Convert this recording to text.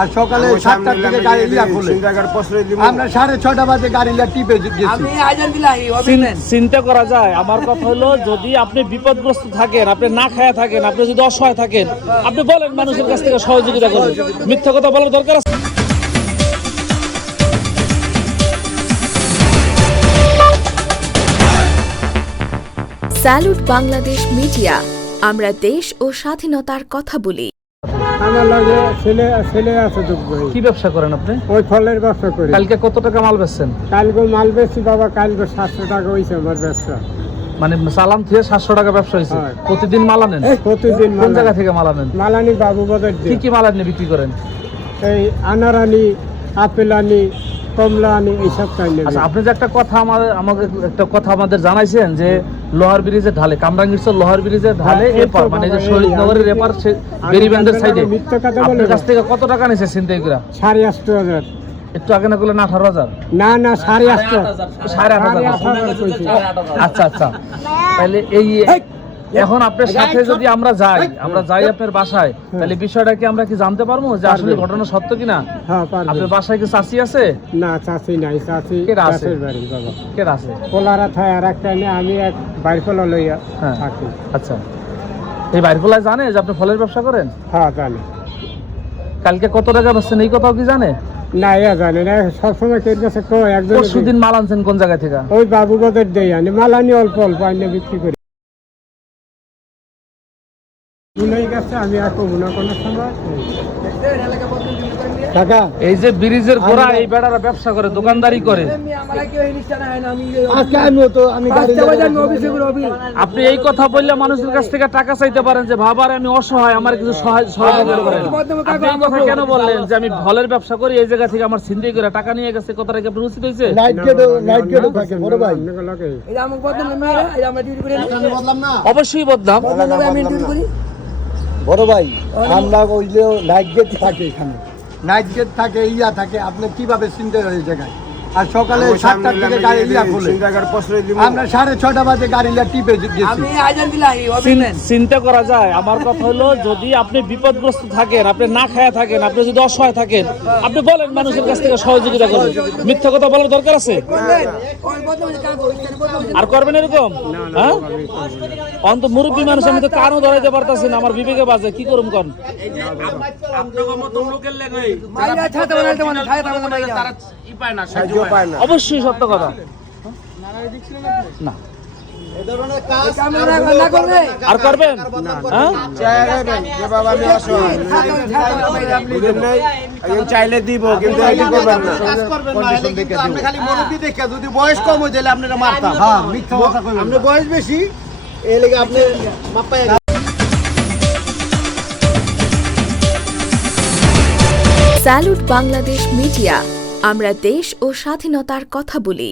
আর সকালে 7টার দিকে গাড়ি লিয়া খুলে আমরা 6:30 বাজে গাড়ি লিয়া টিপে গেছি। চিন্তা করা যায়। আমার কথা হলো, যদি আপনি বিপদগ্রস্ত থাকেন, আপনি না খায়া থাকেন, আপনি যদি অসহায় থাকেন, আপনি বলেন মানুষের কাছ থেকে সহযোগিতা করুন। মিথ্যা কথা বলার দরকার আছে? স্যালুট বাংলাদেশ মিডিয়া, আমরা দেশ ও স্বাধীনতার কথা বলি। আমার লগে ছেলে আছে দুপুরে। কি ব্যবসা করেন আপনি? ওই ফলের ব্যবসা করি। কালকে কত টাকা মাল বেচছেন? কালকে মাল বেশি বাবা, কালকে 700 টাকা হয়েছে আমার ব্যবসা। মানে চালান থেকে 700 টাকা ব্যবসা হয়েছে। হ্যাঁ। প্রতিদিন মাল আনেন? প্রতিদিন কোন জায়গা থেকে মাল আনেন? মালানি বাবু বাজার কি দিয়ে। কি মাল আনে বিক্রি করেন? এই আনার আনি, আপেল আনি, কমলা আনি, এইসব তাই নেই। আচ্ছা, আপনি যে একটা কথা আমাকে একটা কথা আমাদের জানাইছেন যে লোহার ব্রিজের ঢালে, কামরাঙ্গীরচর লোহার ব্রিজের ঢালে হ্যাঁ, এপার, মানে যে এই শহীদনগরের এপার বেরিবান্ডের সাইডে মিথ্যা কথা বলে আপনার কাছ থেকে কত টাকা নিছে ছিনতাইকরা? 8,500। একটু আগে না করলেন 18,000? না না, 8,500। 8,500। কইছি। আচ্ছা আচ্ছা, তাহলে এই এখন আপনার সাথে যদি আমরা যাই আপনার বাসায়, তাহলে বিষয়টা কি আমরা কি জানতে পারবো যে আসলে ঘটনা সত্য কিনা? হ্যাঁ, পারবে। আপনার বাসায় কি চাচি আছে? না, চাচি নাই। চাচি কেডা আছে? চাচির বাড়ি বাবা। কে আছে? পোলারা থায় আর একটা এনে, আমি এক বাইর পোলা লইয়া হ্যাঁ। থাকি। আচ্ছা, এই বাইরগুলা জানে যে আপনি ফলের ব্যবসা করেন? হ্যাঁ, জানি। কালকে কত টাকা বেচছেন এই কথাও কি জানে? না, এ জানে না। সবসময় কের কাছে কয় একজন। পরশুদিন মাল আনছেন কোন জায়গা থেকে? ওই বাবু বাজার দেই আনি, মাল আনি অল্প অল্প আনি বিক্রি করি। বুনাই গেছে, আমি আর কমু না কোনো সময়। কাকা, এই যে ব্রিজের গোড়া, এই বেড়ারা ব্যবসা করে, দোকানদারি করে। আপনি এই কথা বললে মানুষের কাছ থেকে টাকা চাইতে পারেন যে ভাবার আমি অসহায়, আমার কিছু সহযোগিতা করেন। আপনি এই কথা কেন বললেন যে আমি ফলের ব্যবসা করি, এই জায়গা থেকে আমার ছিনতাই করে টাকা নিয়ে গেছে? কথাটা কি আপনার উচিত হয়েছে? অবশ্যই বদনাম। বড় ভাই, আমরা ওইলেও নাইট গেট থাকে, এখানে নাইট গেট থাকে, থাকে। আপনি কিভাবে চিনতে ওই জায়গায়? আর সকালে 7টার দিকে গাড়ি লিয়া খুলে আমরা 6:30 বাজে গাড়ি লিয়া টিপে গেছি। চিন্তা করা যায়। আমার কথা হলো, যদি আপনি বিপদগ্রস্ত থাকেন, আপনি না খায়া থাকেন, আপনি যদি অসহায় থাকেন, আপনি বলেন মানুষের কাছ থেকে সহযোগিতা করুন। মিথ্যা কথা বলার দরকার আছে? আর করবেন এরকম? হ্যাঁ, অন্ত মুরব্বী মানুষ, আমি তো কারণ ধরাইতে পারতাছি না, আমার বিবেকে বাজে। কি করুম কোন? অবশ্যই সত্য কথা না। আর করবেন? চাইলে দিব, কিন্তু যদি বয়স কম হয়ে গেলে আপনারা মারতাম। হ্যাঁ, মিথ্যা কথা কইবেন। আপনার বয়স বেশি, এই লেগে আপনি মাপায়। স্যালুট বাংলাদেশ মিডিয়া, আমরা দেশ ও স্বাধীনতার কথা বলি।